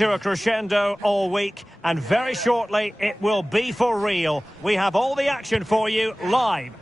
to a crescendo all week, and very shortly it will be for real. We have all the action for you live.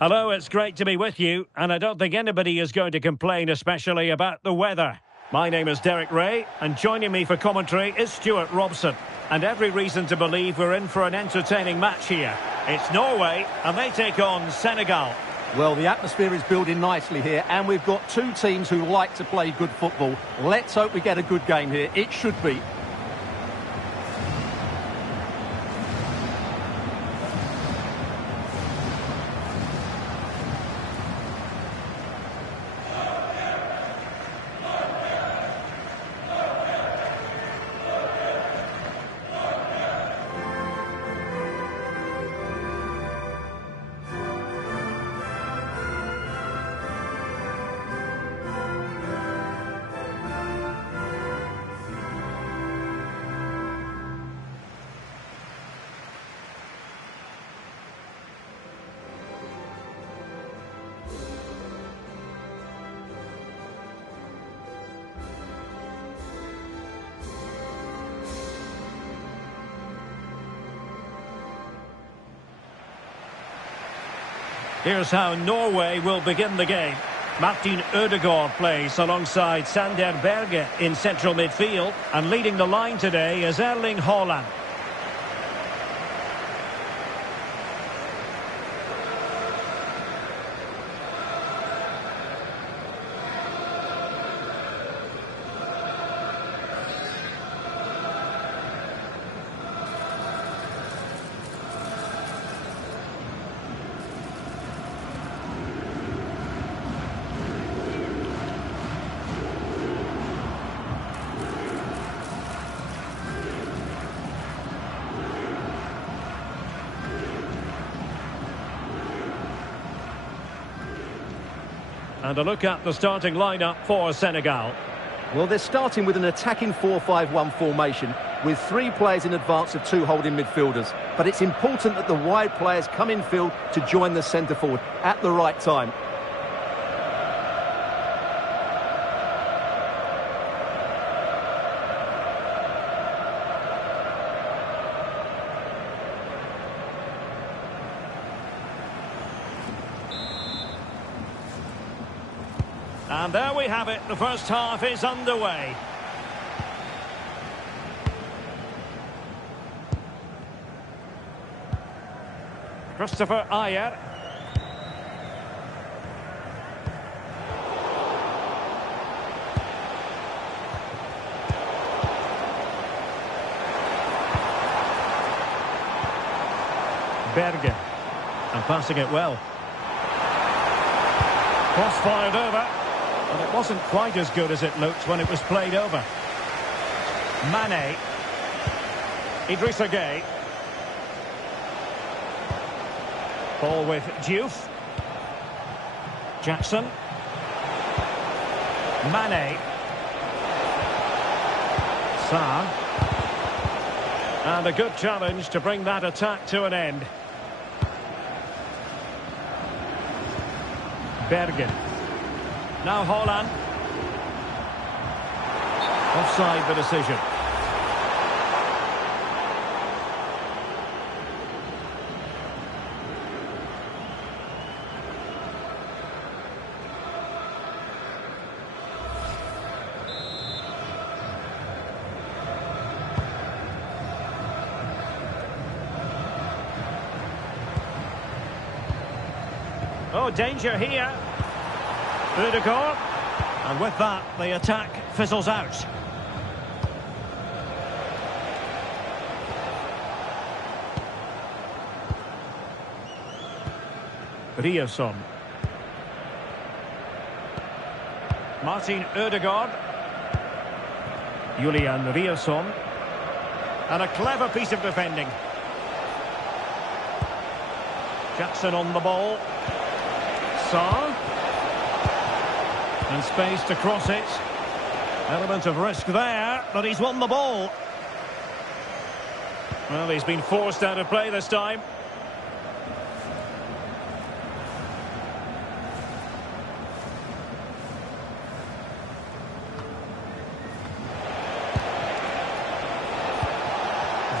Hello, it's great to be with you, and I don't think anybody is going to complain, especially about the weather. My name is Derek Ray, and joining me for commentary is Stuart Robson. And every reason to believe we're in for an entertaining match here. It's Norway, and they take on Senegal. Well, the atmosphere is building nicely here, and we've got two teams who like to play good football. Let's hope we get a good game here. It should be. Here's how Norway will begin the game. Martin Ødegaard plays alongside Sander Berge in central midfield. And leading the line today is Erling Haaland. And a look at the starting lineup for Senegal. Well, they're starting with an attacking 4-5-1 formation with three players in advance of two holding midfielders. But it's important that the wide players come in field to join the centre forward at the right time. And there we have it, the first half is underway. Christopher Ayer. Berge. And passing it well. Cross fired over. But it wasn't quite as good as it looked when it was played over. Mane. Idrissa Gueye. Ball with Diouf. Jackson. Mane. Sarr. And a good challenge to bring that attack to an end. Berge. Now Haaland. Offside the decision. Oh, danger here. Ødegaard. And with that, the attack fizzles out. Ryerson. Martin Ødegaard. Julian Ryerson. And a clever piece of defending. Jackson on the ball. Sarr. And space to cross it. Element of risk there, but he's won the ball. Well, he's been forced out of play this time.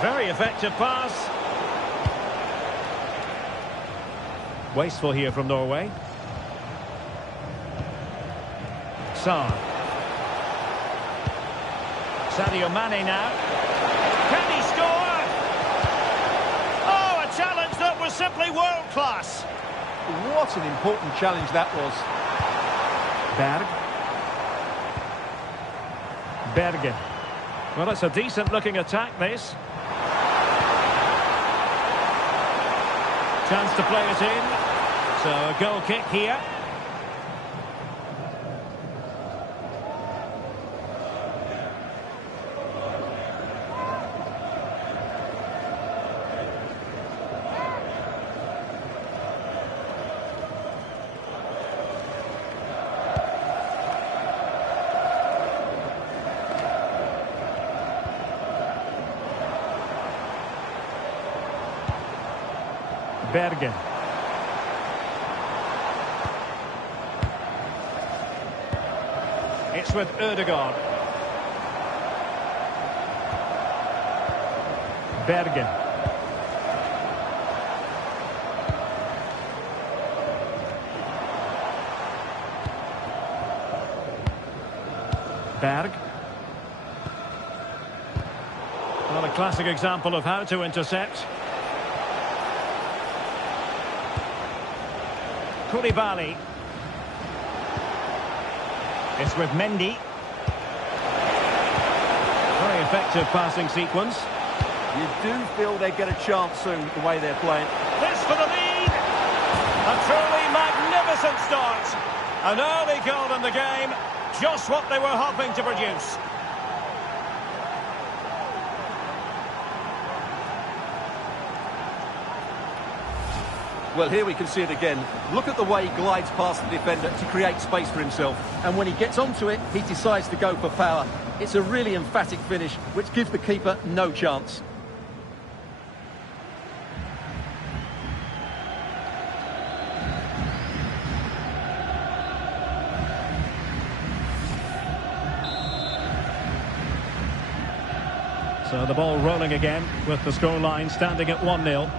Very effective pass. Wasteful here from Norway. Sarr. Sadio Mane now. Can he score? Oh, a challenge that was simply world class. What an important challenge that was. Berge. Well, it's a decent-looking attack, this. Chance to play it in. So a goal kick here. Berge. It's with Ødegaard. Berge. Berg. Well, a classic example of how to intercept. Koulibaly. It's with Mendy. Very effective passing sequence. You do feel they get a chance soon, the way they're playing. This for the lead. A truly magnificent start. An early goal in the game. Just what they were hoping to produce. Well, here we can see it again. Look at the way he glides past the defender to create space for himself. And when he gets onto it, he decides to go for power. It's a really emphatic finish, which gives the keeper no chance. So the ball rolling again with the scoreline standing at 1-0.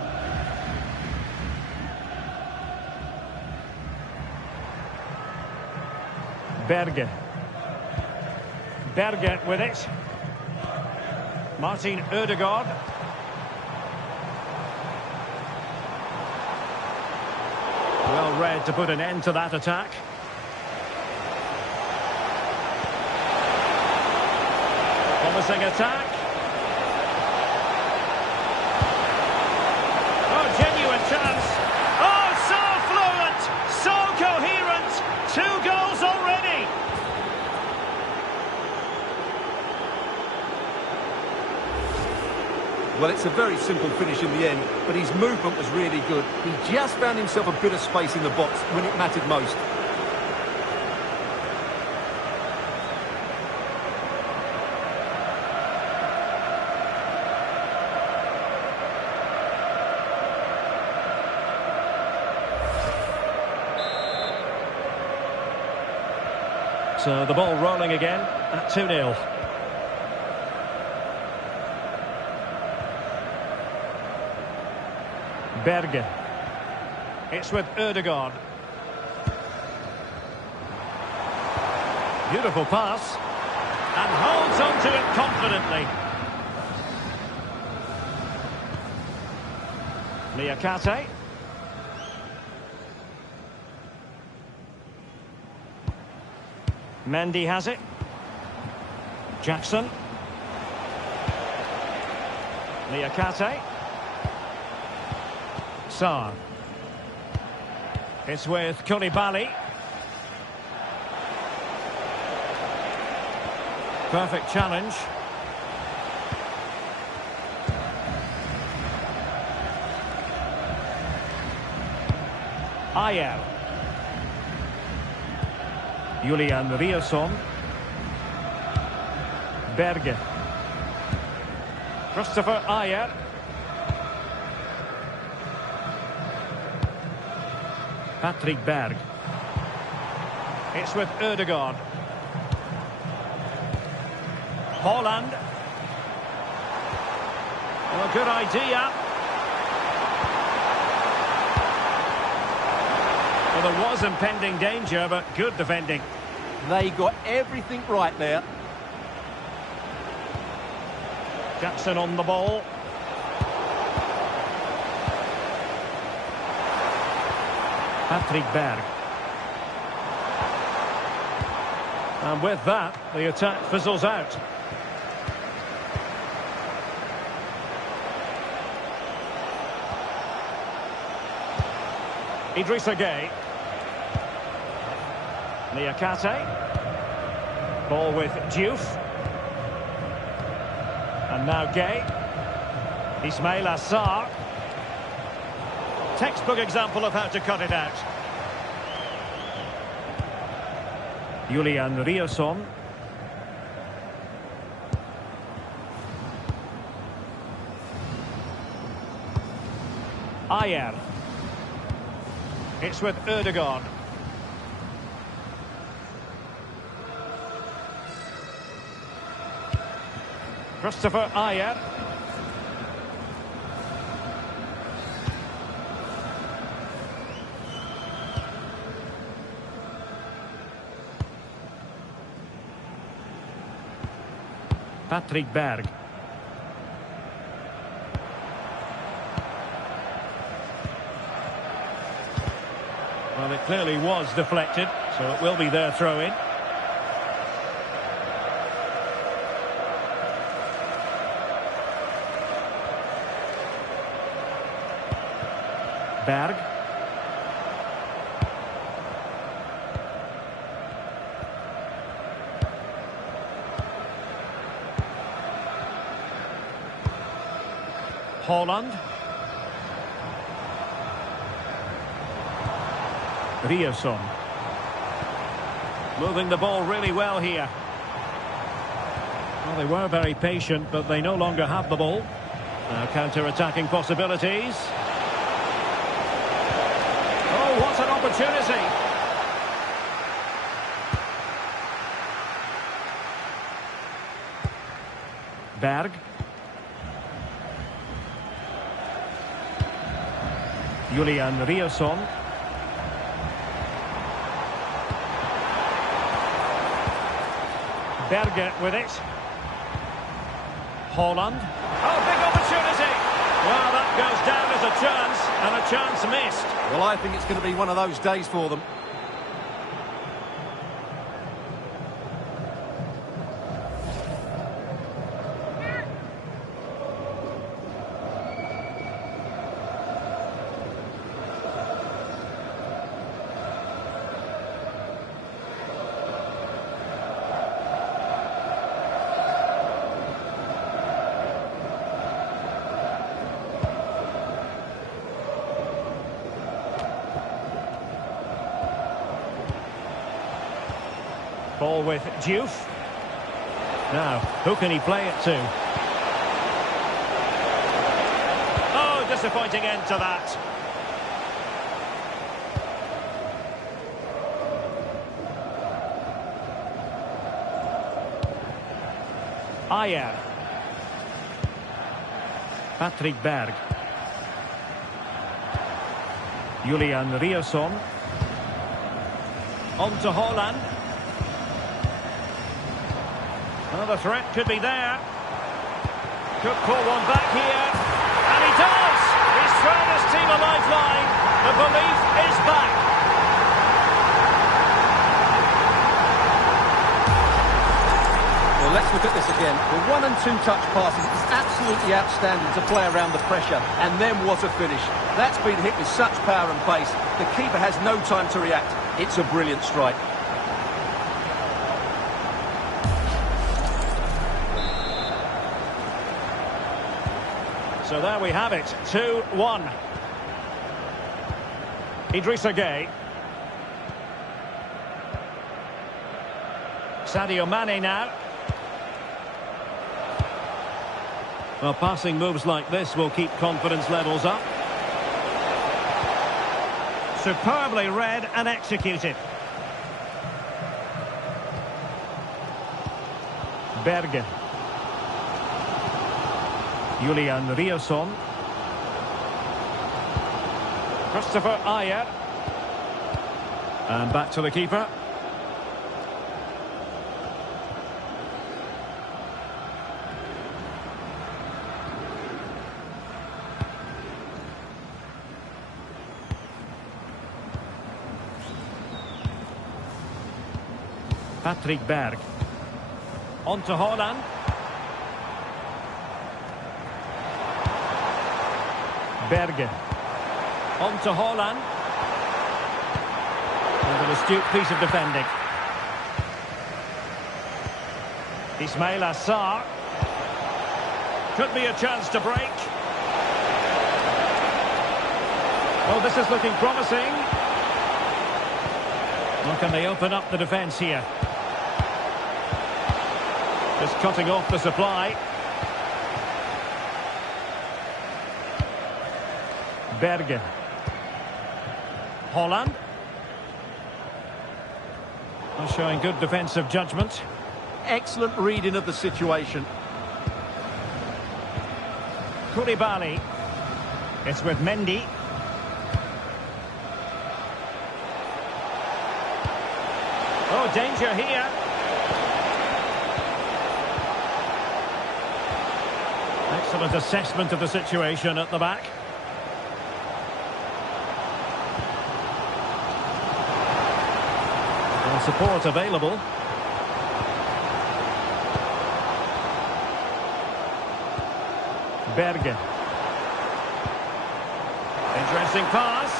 Berge. Berge with it. Martin Ødegaard. Well read to put an end to that attack. Promising attack. Oh, genuine chance. Oh, so fluent, so coherent. 2 goals already. Well, it's a very simple finish in the end, but his movement was really good. He just found himself a bit of space in the box when it mattered most. So the ball rolling again at 2-0. Berge. It's with Ødegaard. Beautiful pass. And holds on to it confidently. Liakate. Mendy has it. Jackson. Liakate. Sarr. It's with Koulibaly. Perfect challenge. Ayer. Julian Riasson. Berge. Christopher Ayer. Patrick Berg. It's with Ødegaard. Holland. Well, good idea. Well, there was impending danger, but good defending. They got everything right there. Jackson on the ball. Patrick Berg. And with that, the attack fizzles out. Idrissa Gueye. Niakate. Ball with Diouf. And now Gueye. Ismail Assar. Textbook example of how to cut it out. Julian Riosson. Ayer. It's with Ødegaard. Christopher Ayer. Patrick Berg. Well, it clearly was deflected, so it will be their throw-in. Berg. Haaland. Riosson. Moving the ball really well here. Well, they were very patient, but they no longer have the ball. Now counter-attacking possibilities. Oh, what an opportunity! Berg. Julian Riosson. Berger with it. Haaland. Oh, big opportunity! Well, that goes down as a chance, and a chance missed. Well, I think it's going to be one of those days for them. Ball with Diouf. Now, who can he play it to? Oh, disappointing end to that. Ayer. Patrick Berg. Julian Riosson. On to Haaland. Well, the threat could be there. Could pull one back here. And he does! He's thrown his team a lifeline. The belief is back. Well, let's look at this again. The 1- and 2-touch passing is absolutely outstanding to play around the pressure. And then what a finish. That's been hit with such power and pace. The keeper has no time to react. It's a brilliant strike. So there we have it, 2-1. Idrissa Gueye. Sadio Mane now. Well, passing moves like this will keep confidence levels up. Superbly read and executed. Julian Riosson. Christopher Ayer. And back to the keeper. Patrick Berg. On to Haaland. Berge. On to Haaland. And an astute piece of defending. Ismail Assar. Could be a chance to break. Oh, this is looking promising. How can they open up the defence here? Just cutting off the supply. Berge. Haaland. Showing good defensive judgment. Excellent reading of the situation. Koulibaly. It's with Mendy. Oh, danger here. Excellent assessment of the situation at the back. And support available. Berge. Interesting pass.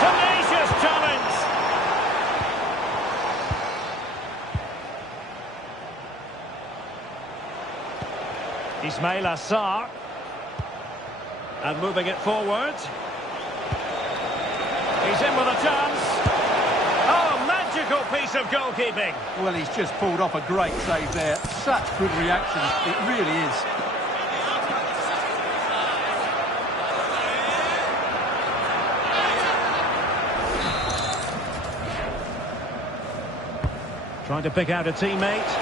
Tenacious challenge. Ismail Assar. And moving it forward. He's in with a chance. Oh, magical piece of goalkeeping. Well, he's just pulled off a great save there. Such good reaction. It really is. Trying to pick out a teammate.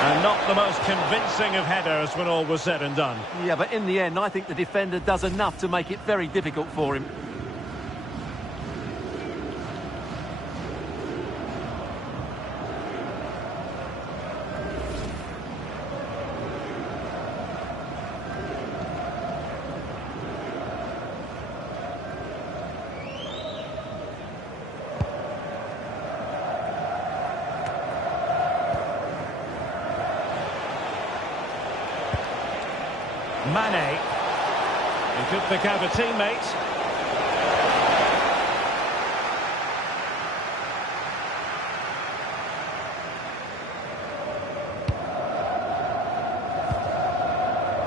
And not the most convincing of headers when all was said and done. Yeah, but in the end, I think the defender does enough to make it very difficult for him. Mane. He could pick out a teammate.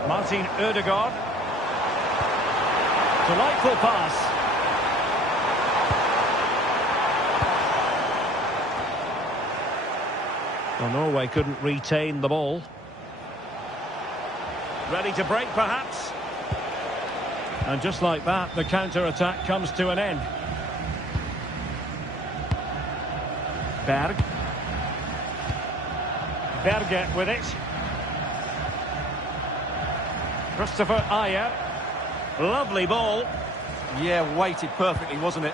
Martin Ødegaard. Delightful pass. Well, Norway couldn't retain the ball. Ready to break, perhaps. And just like that, the counter-attack comes to an end. Berg. Berge with it. Christopher Ayer. Lovely ball. Yeah, weighted perfectly, wasn't it?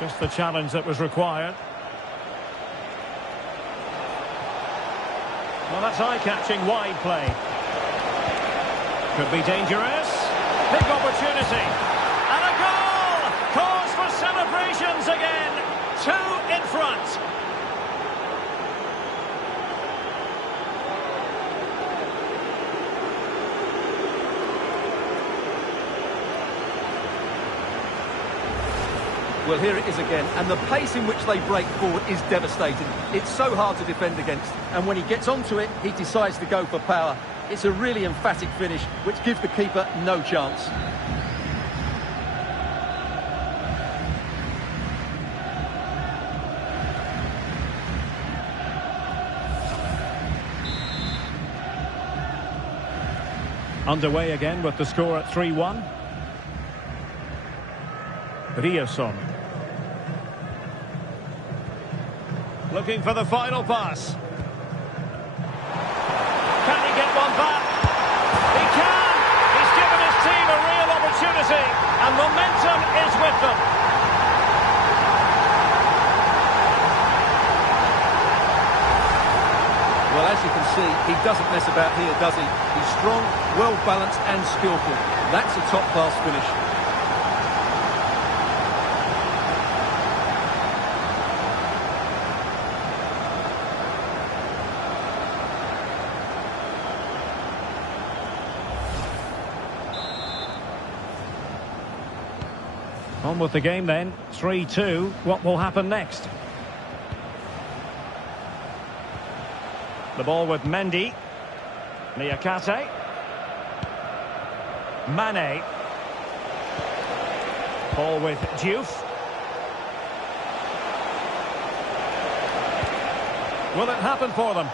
Just the challenge that was required. Well, that's eye-catching wide play. Could be dangerous. Big opportunity. And a goal! Cause for celebrations again. 2 in front. Well, here it is again, and the pace in which they break forward is devastating. It's so hard to defend against, and when he gets onto it, he decides to go for power. It's a really emphatic finish, which gives the keeper no chance. Underway again with the score at 3-1. Riosson. Looking for the final pass. them. Well, as you can see, he doesn't mess about here, does he? He's strong, well-balanced and skillful. That's a top-class finish. On with the game then, 3-2. What will happen next? The ball with Mendy. Niakate. Mane. Ball with Diouf. Will it happen for them?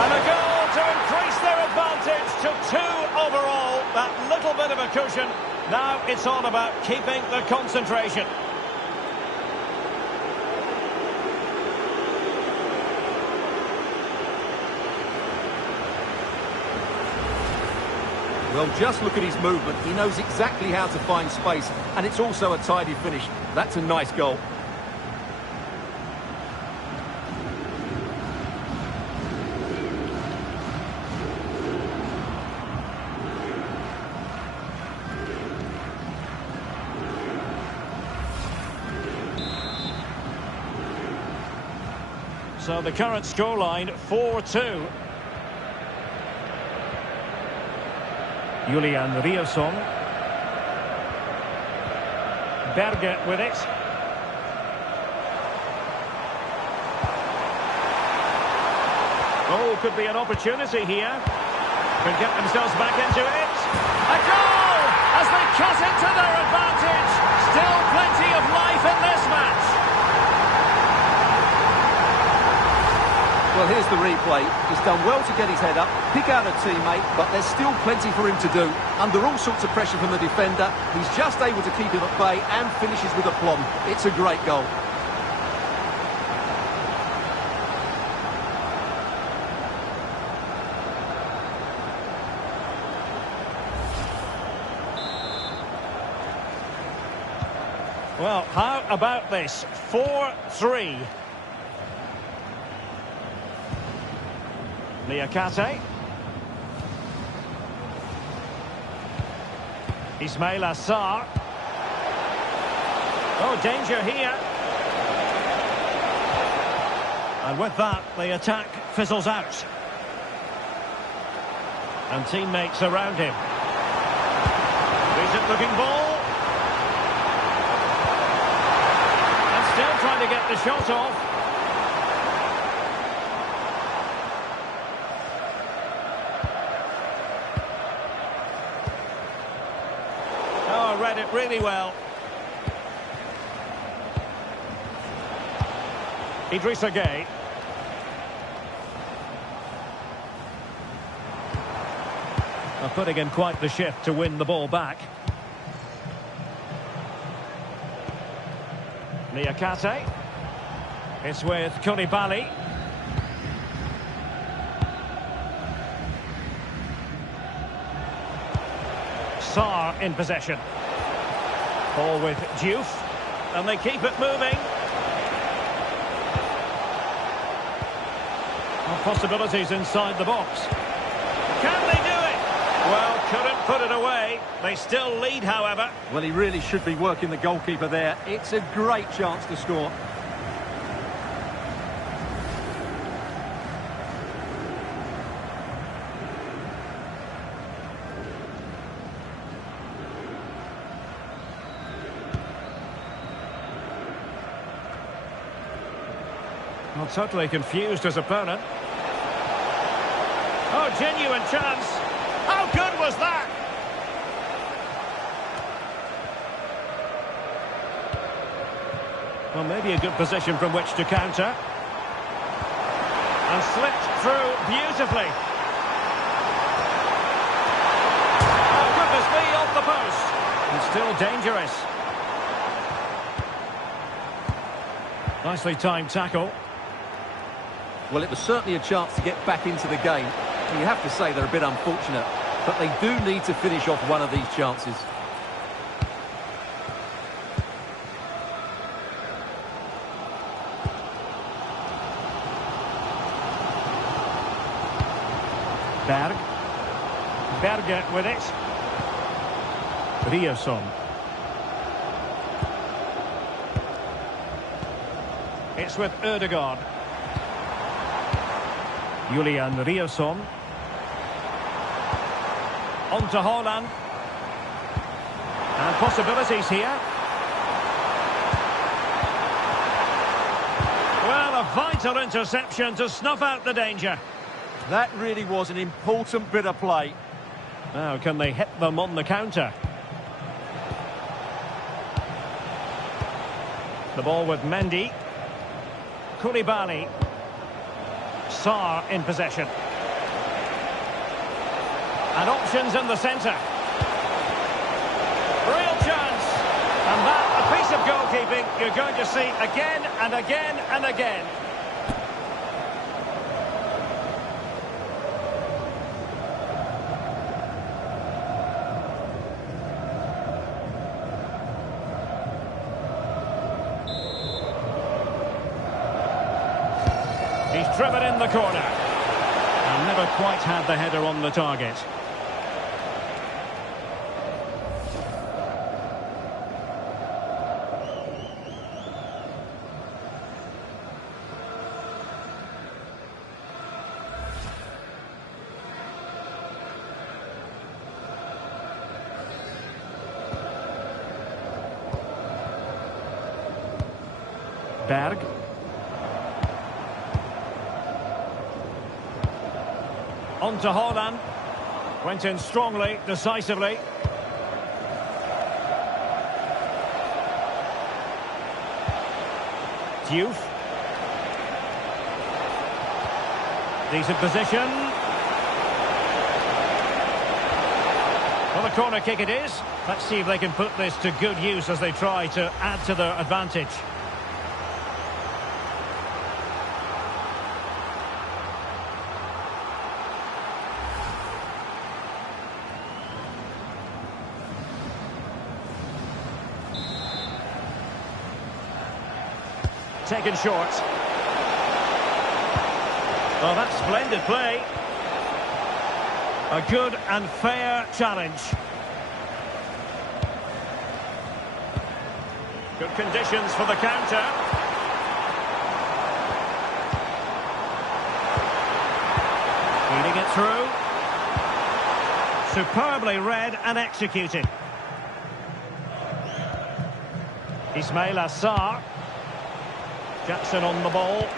And a goal to increase their advantage to 2 overall. That little bit of a cushion. Now it's all about keeping the concentration. Well, just look at his movement. He knows exactly how to find space, and it's also a tidy finish. That's a nice goal. So the current scoreline, 4-2. Julian Rierson. Berge with it. Oh, could be an opportunity here. Could get themselves back into it. A goal! As they cut into their advantage. Still plenty of life in this match. Well, here's the replay. He's done well to get his head up, pick out a teammate, but there's still plenty for him to do. Under all sorts of pressure from the defender, he's just able to keep him at bay and finishes with aplomb. It's a great goal. Well, how about this? 4-3. Niakate. Ismail Assar. Oh, danger here. And with that, the attack fizzles out. And teammates around him. Decent looking ball. And still trying to get the shot off. Read it really well. Idrissa Gueye. Putting in quite the shift to win the ball back. Niakate. It's with Koulibaly. Sarr in possession. Ball with Diouf, and they keep it moving. Possibilities inside the box. Can they do it? Well, couldn't put it away. They still lead, however. Well, he really should be working the goalkeeper there. It's a great chance to score. Well, totally confused his opponent. Oh, genuine chance. How good was that? Well, maybe a good position from which to counter. And slipped through beautifully. Oh, goodness me, off the post. And still dangerous. Nicely timed tackle. Well, it was certainly a chance to get back into the game. You have to say they're a bit unfortunate, but they do need to finish off one of these chances. Berg. Berger with it. Ryerson. It's with Ødegaard. Julian Ryerson. On to Haaland. And possibilities here. Well, a vital interception to snuff out the danger. That really was an important bit of play. Now, can they hit them on the counter? The ball with Mendy. Koulibaly. Sarr in possession. And options in the centre. Real chance. And that, a piece of goalkeeping you're going to see again and again and again. He's driven in the corner. And never quite had the header on the target. Berg. On to Haaland. Went in strongly, decisively. Diouf. Decent position. Well, a corner kick it is. Let's see if they can put this to good use as they try to add to their advantage. Taken short. Oh, that's splendid play. A good and fair challenge. Good conditions for the counter. Feeding it through. Superbly read and executed. Ismail Assar. Jackson on the ball.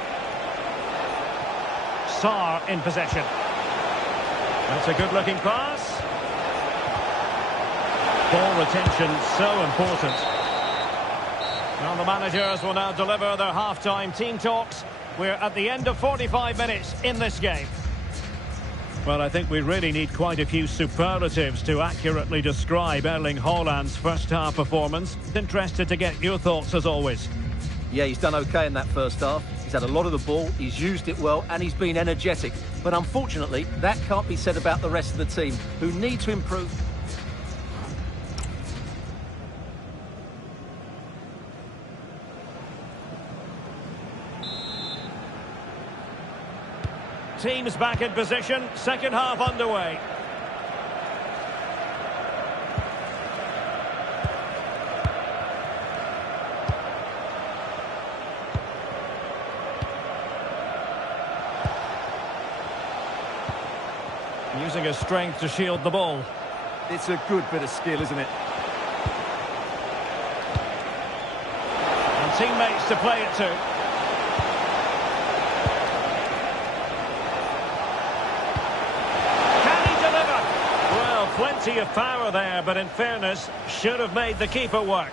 Sarr in possession. That's a good-looking pass. Ball retention so important. Well, the managers will now deliver their half-time team talks. We're at the end of 45 minutes in this game. Well, I think we really need quite a few superlatives to accurately describe Erling Haaland's first-half performance. Interested to get your thoughts as always. Yeah, he's done okay in that first half. He's had a lot of the ball, he's used it well, and he's been energetic. But unfortunately, that can't be said about the rest of the team, who need to improve. Teams back in position, second half underway. Using his strength to shield the ball. It's a good bit of skill, isn't it? And teammates to play it to. Can he deliver? Well, plenty of power there, but in fairness, should have made the keeper work.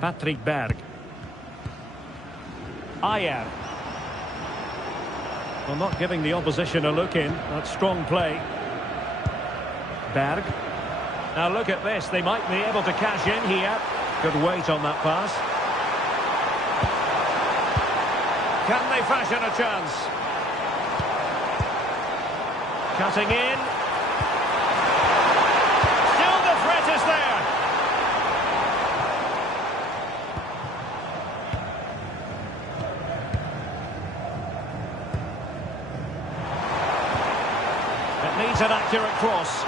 Patrick Berg. Ayer. Well, not giving the opposition a look in. That's strong play. Berg. Now look at this. They might be able to cash in here. Good weight on that pass. Can they fashion a chance? Cutting in. Still the threat is there. It needs an accurate cross.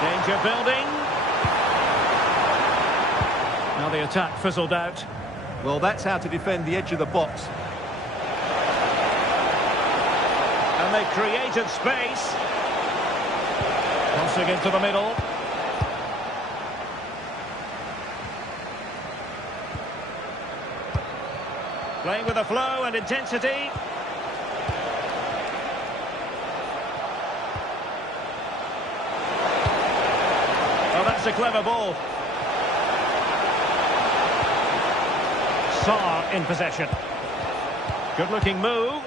Danger building. Now the attack fizzled out. Well, that's how to defend the edge of the box. And they created space. Crossing into the middle. Playing with a flow and intensity. Oh, that's a clever ball. Saar in possession. Good-looking move.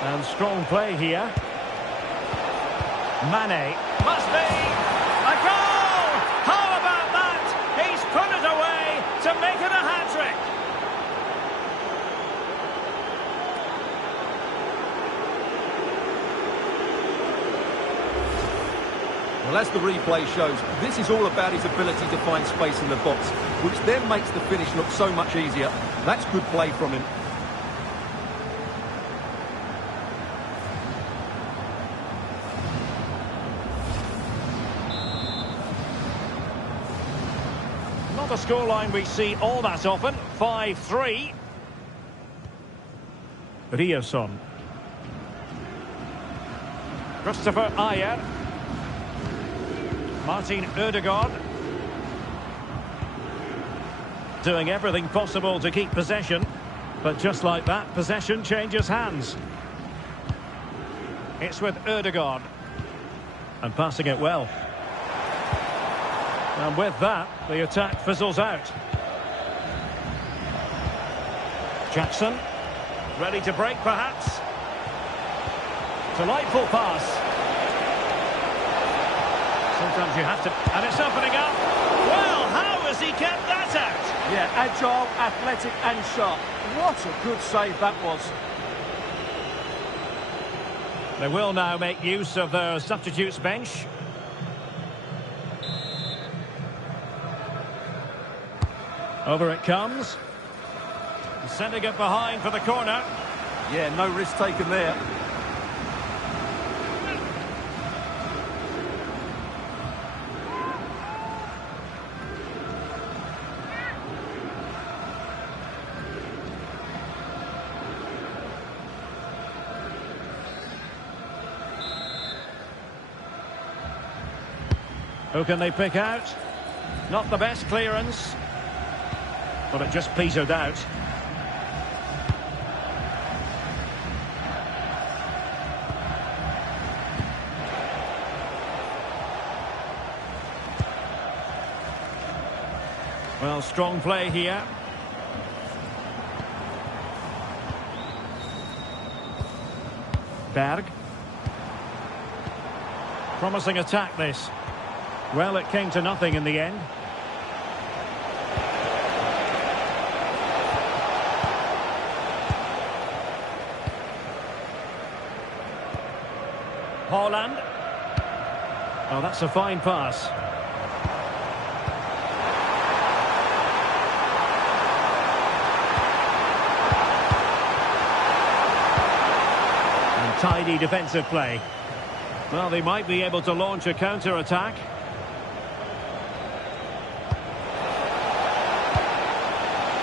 And strong play here. Mane. Must be a goal! How about that? He's put it away to make it a hat-trick. Well, as the replay shows, this is all about his ability to find space in the box, which then makes the finish look so much easier. That's good play from him. Not a scoreline we see all that often. 5-3. Riosson. Christopher Ayer. Martin Ødegaard. Doing everything possible to keep possession. But just like that, possession changes hands. It's with Ødegaard. And passing it well. And with that, the attack fizzles out. Jackson. Ready to break, perhaps. Delightful pass. Sometimes you have to... And it's opening up. Well, how has he kept that out? Yeah, agile, athletic and sharp. What a good save that was. They will now make use of their substitutes bench. Over it comes. Sending it behind for the corner. Yeah, no risk taken there. Who can they pick out? Not the best clearance. But it just petered out. Well, strong play here. Berg. Promising attack this. Well, it came to nothing in the end. Haaland. Oh, that's a fine pass. And tidy defensive play. Well, they might be able to launch a counter-attack.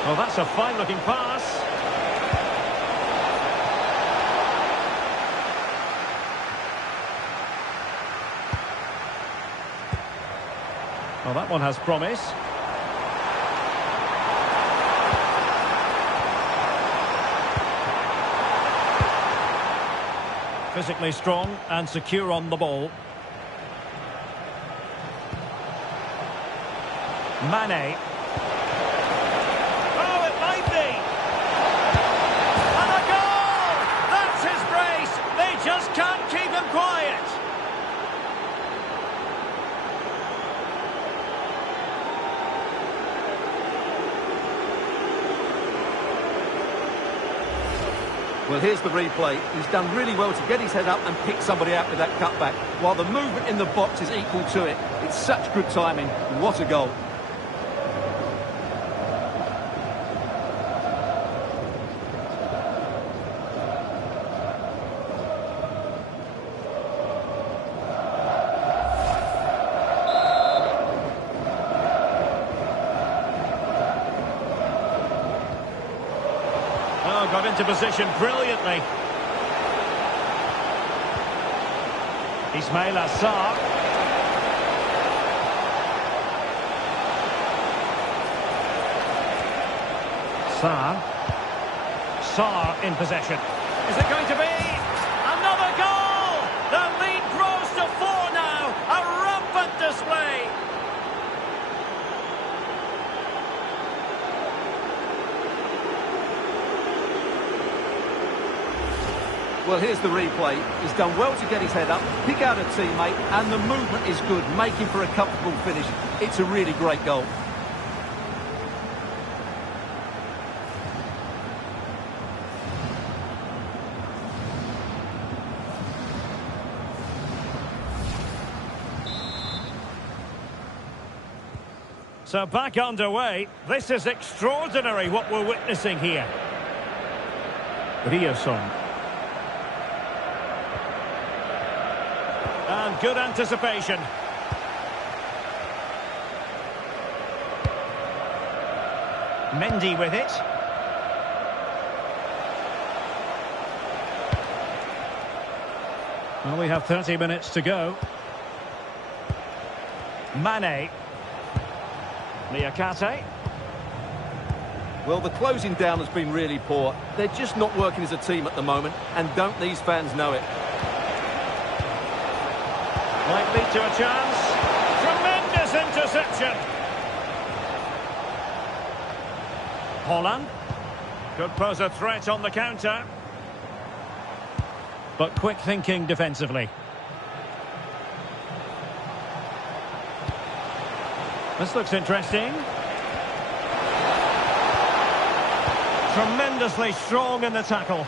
Well, that's a fine-looking pass. Well, that one has promise. Physically strong and secure on the ball. Mane. Oh, it might be. Well, here's the replay. He's done really well to get his head up and pick somebody out with that cutback, while the movement in the box is equal to it. It's such good timing. What a goal. Oh, got into position brilliantly. Ismail Assar. Sarr in possession. Is it going to be another goal? The lead grows to 4 now. A rampant display. Well, here's the replay. He's done well to get his head up, pick out a teammate, and the movement is good, making for a comfortable finish. It's a really great goal. So back underway. This is extraordinary what we're witnessing here. Rierson. And good anticipation. Mendy with it. Well, we have 30 minutes to go. Mane. Liakate. Well, the closing down has been really poor. They're just not working as a team at the moment, and don't these fans know it? Might lead to a chance. Tremendous interception. Holland. Could pose a threat on the counter. But quick thinking defensively. This looks interesting. Tremendously strong in the tackle.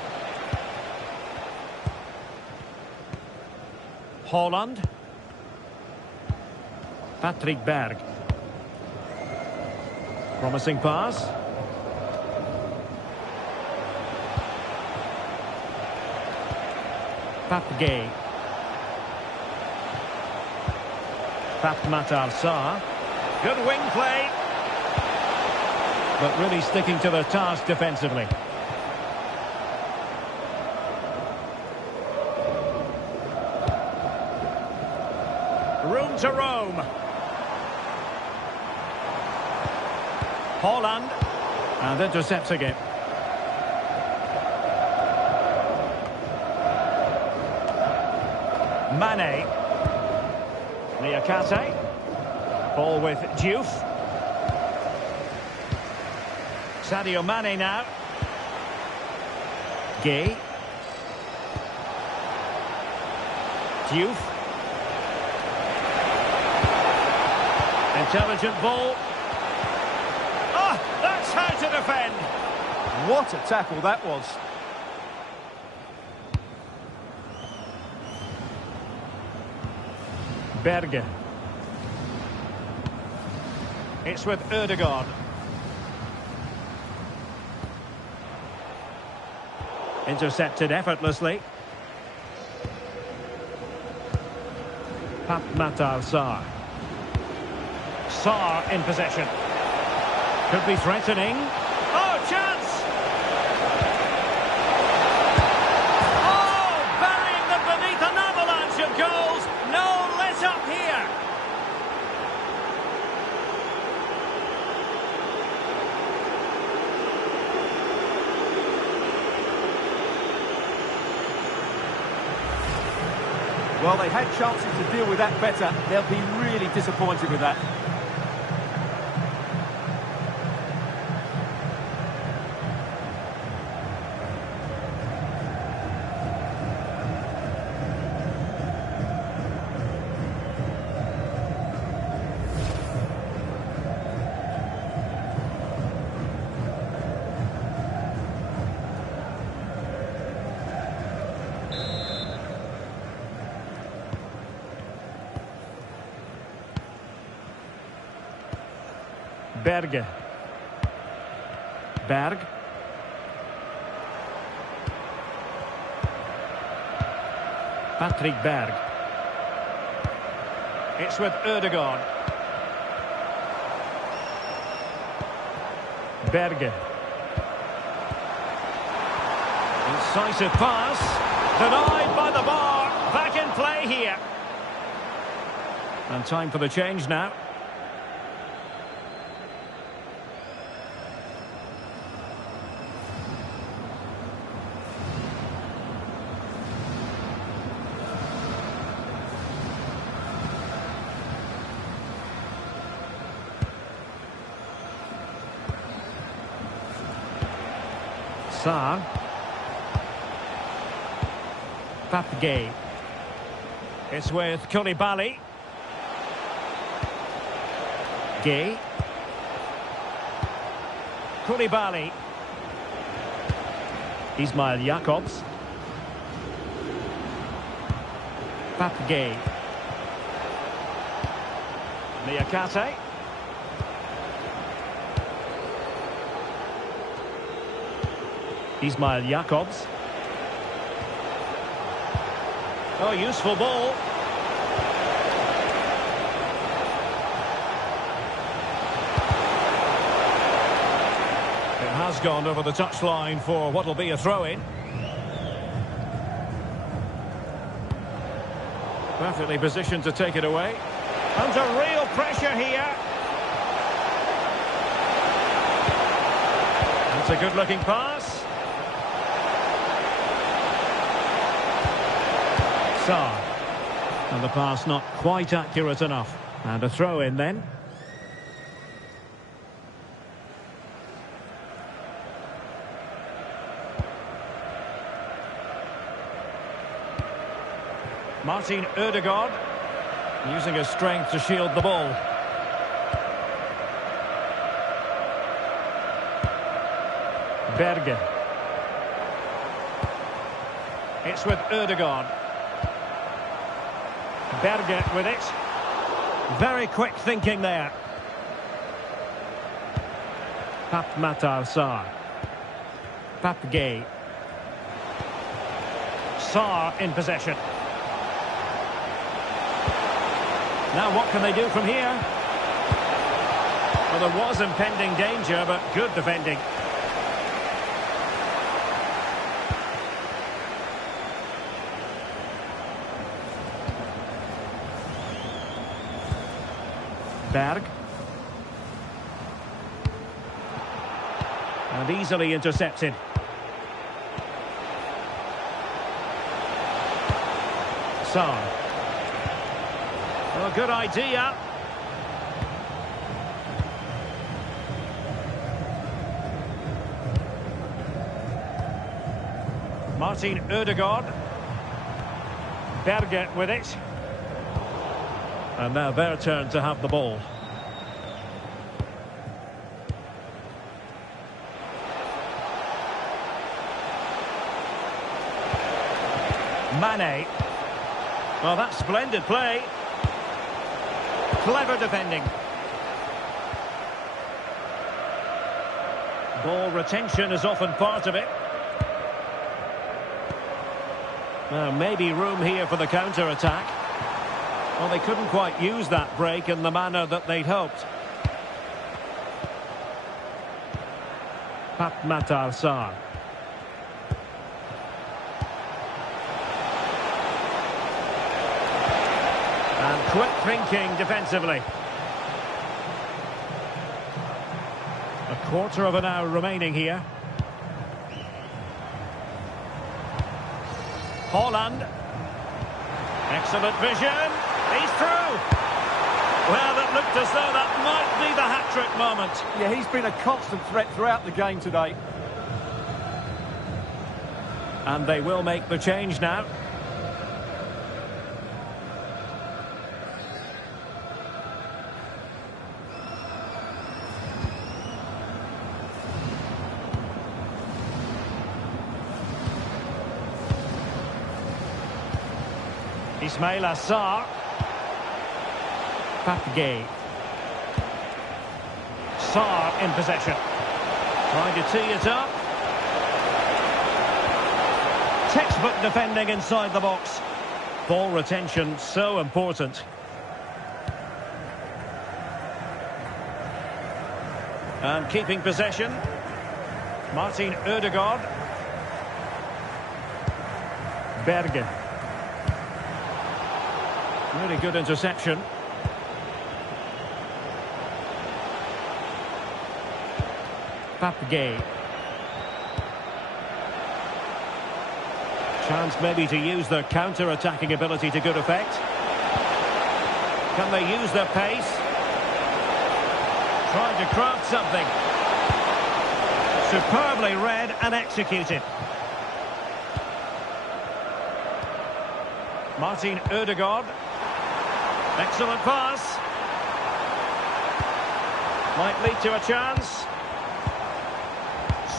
Holland. Patrick Berg. Promising pass. Pape Gay. Pape Matar Sarr. Good wing play. But really sticking to the task defensively. Room to roam. Holland. And intercepts again. Mane. Liakate. Ball with Diouf. Sadio Mane now. Gay. Diouf. Intelligent ball. Oh, that's how to defend. What a tackle that was. Berge. It's with Ødegaard. Intercepted effortlessly. Pape Matar Sarr. Sarr in possession. Could be threatening. Oh, chance! Oh, burying them beneath an avalanche of goals. No let up here. Well, they had chances to deal with that better. They'll be really disappointed with that. Berge. Berg. Patrick Berg. It's with Ødegaard. Berge. Incisive pass. Denied by the bar. Back in play here. And time for the change now. Sarr. Papgay. It's with Koulibaly. Gay. Koulibaly. Ismail Jakobs. Papgay. Niakate. Ismail Jakobs. Oh, useful ball. It has gone over the touchline for what will be a throw-in. Perfectly positioned to take it away. Under real pressure here. It's a good-looking pass. Sarr. And the pass not quite accurate enough. And a throw-in then. Martin Ødegaard using his strength to shield the ball. Berge. It's with Ødegaard. Berge with it. Very quick thinking there. Matar Sarr. Papgay. Sarr in possession. Now what can they do from here? Well, there was impending danger, but good defending. Berg. And easily intercepted. Sarr. Well, good idea. Martin Ødegaard. Berge with it. And now their turn to have the ball. Mane. Well, that's splendid play. Clever defending. Ball retention is often part of it. Now, maybe room here for the counter-attack. Well, they couldn't quite use that break in the manner that they'd hoped. Matar Sarr. And quick thinking defensively. A quarter of an hour remaining here. Haaland. Excellent vision. He's through. Well, it looked as though that might be the hat-trick moment. Yeah, he's been a constant threat throughout the game today. And they will make the change now. Ismail Sarr. Papgay. Sarr in possession. Trying to tee it up. Textbook defending inside the box. Ball retention so important. And keeping possession. Martin Ødegaard. Berge. Really good interception. Papgay. Chance maybe to use their counter-attacking ability to good effect. Can they use their pace? Trying to craft something. Superbly read and executed. Martin Ødegaard. Excellent pass. Might lead to a chance.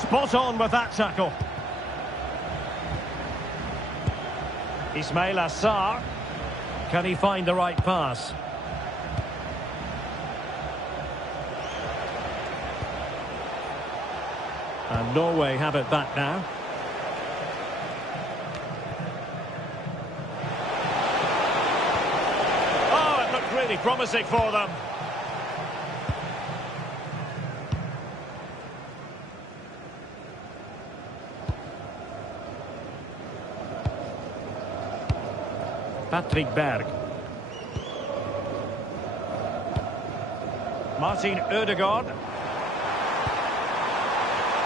Spot on with that tackle. Ismail Assar. Can he find the right pass? And Norway have it back now. Oh, it looked really promising for them. Patrick Berg. Martin Ødegaard.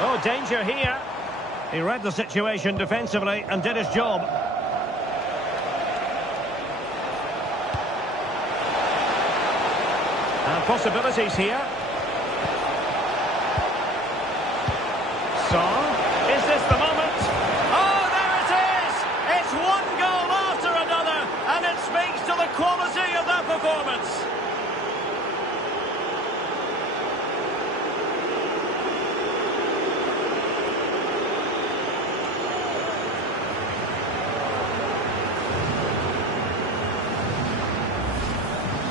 Oh, danger here. He read the situation defensively and did his job. And possibilities here. Sarr. Is this the moment? Oh, there it is! It's one goal after another, and it speaks to the quality of that performance.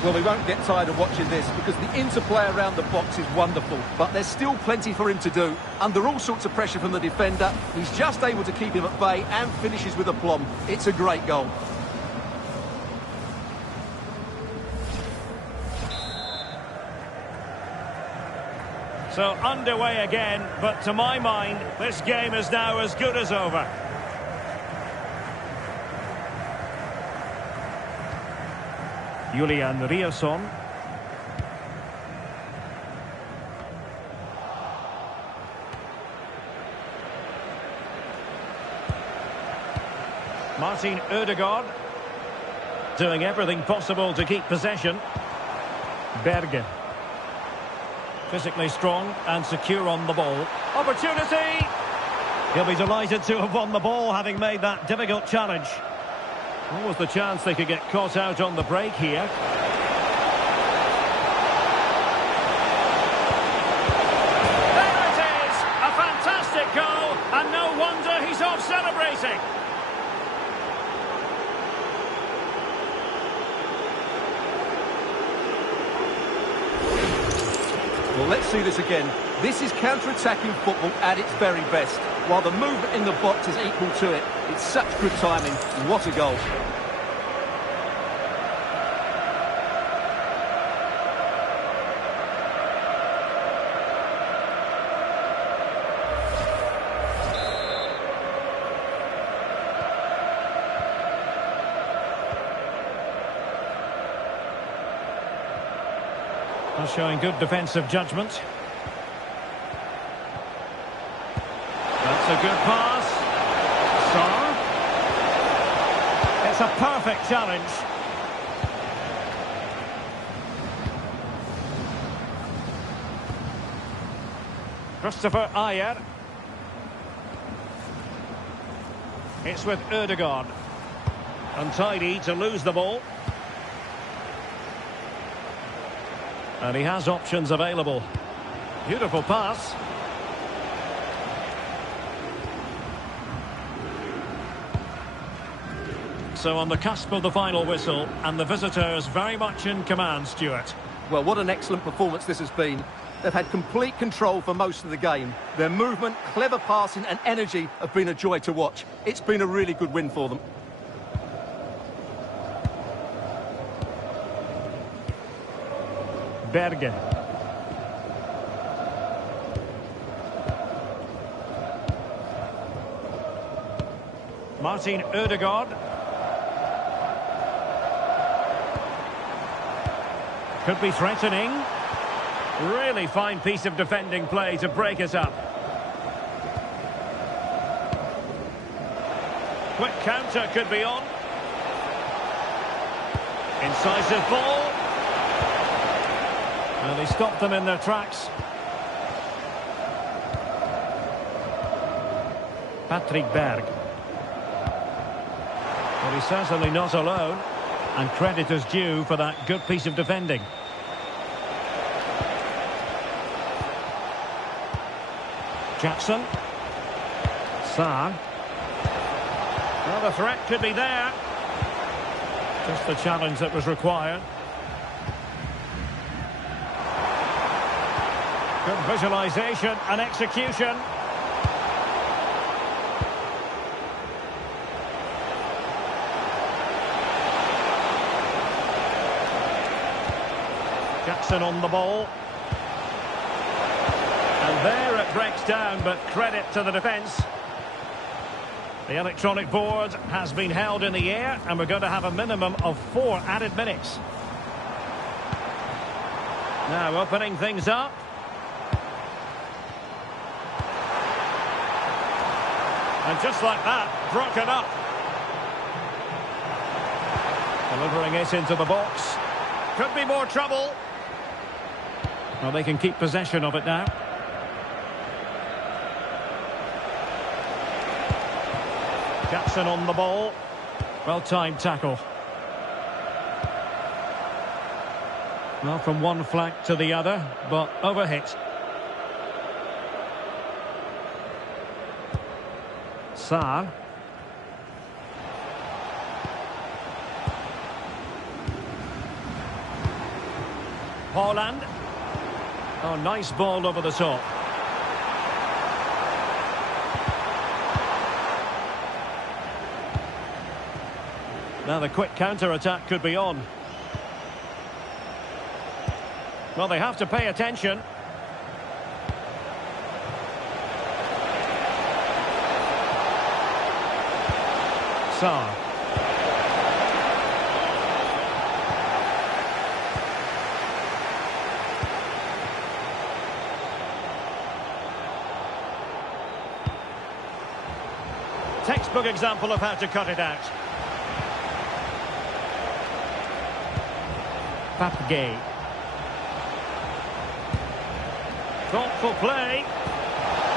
Well, we won't get tired of watching this because the interplay around the box is wonderful. But there's still plenty for him to do. Under all sorts of pressure from the defender, he's just able to keep him at bay and finishes with aplomb. It's a great goal. So underway again, but to my mind, this game is now as good as over. Julian Riasson. Martin Ødegaard. Doing everything possible to keep possession. Berge. Physically strong and secure on the ball. Opportunity! He'll be delighted to have won the ball, having made that difficult challenge. What was the chance they could get caught out on the break here? There it is! A fantastic goal, and no wonder he's off celebrating. Well, let's see this again. This is counter-attacking football at its very best. While the movement in the box is equal to it, it's such good timing. What a goal. Showing good defensive judgment. That's a good pass. Sarr. It's a perfect challenge. Christopher Ayer. It's with Ødegaard. Untidy to lose the ball. And he has options available. Beautiful pass. So on the cusp of the final whistle, and the visitors very much in command, Stuart. Well, what an excellent performance this has been. They've had complete control for most of the game. Their movement, clever passing and energy have been a joy to watch. It's been a really good win for them. Berge. Martin Ødegaard. Could be threatening. Really fine piece of defending play to break us up. Quick counter could be on. Incisive ball. And he stopped them in their tracks. Patrick Berg. Well, he's certainly not alone. And credit is due for that good piece of defending. Jackson. Sarr. Well, the threat could be there. Just the challenge that was required. Good visualisation and execution. Jackson on the ball. And there it breaks down, but credit to the defence. The electronic board has been held in the air, and we're going to have a minimum of 4 added minutes. Now opening things up. And just like that, broken up. Delivering it into the box. Could be more trouble. Well, they can keep possession of it now. Jackson on the ball. Well-timed tackle. Well, from one flank to the other, but overhit. Sarr. Haaland. Oh, nice ball over the top. Now the quick counter-attack could be on. Well, they have to pay attention. Sarr. Textbook example of how to cut it out. Pape Gay. Thoughtful play.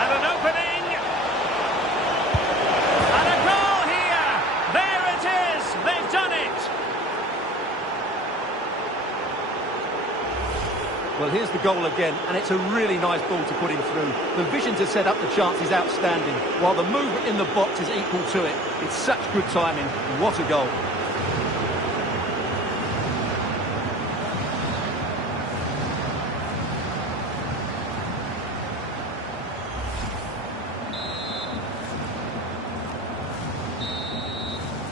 And an opening. And a goal here. There it is. They've done it. Well, here's the goal again, and it's a really nice ball to put him through. The vision to set up the chance is outstanding, while the movement in the box is equal to it. It's such good timing. What a goal.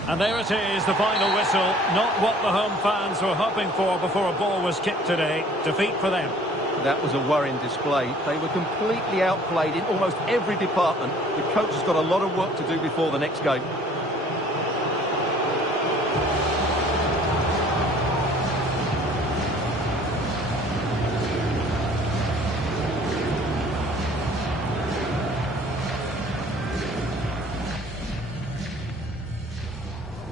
And there it is, the final whistle. Not what the home fans were hoping for before a ball was kicked today. Defeat for them. That was a worrying display. They were completely outplayed in almost every department. The coach has got a lot of work to do before the next game.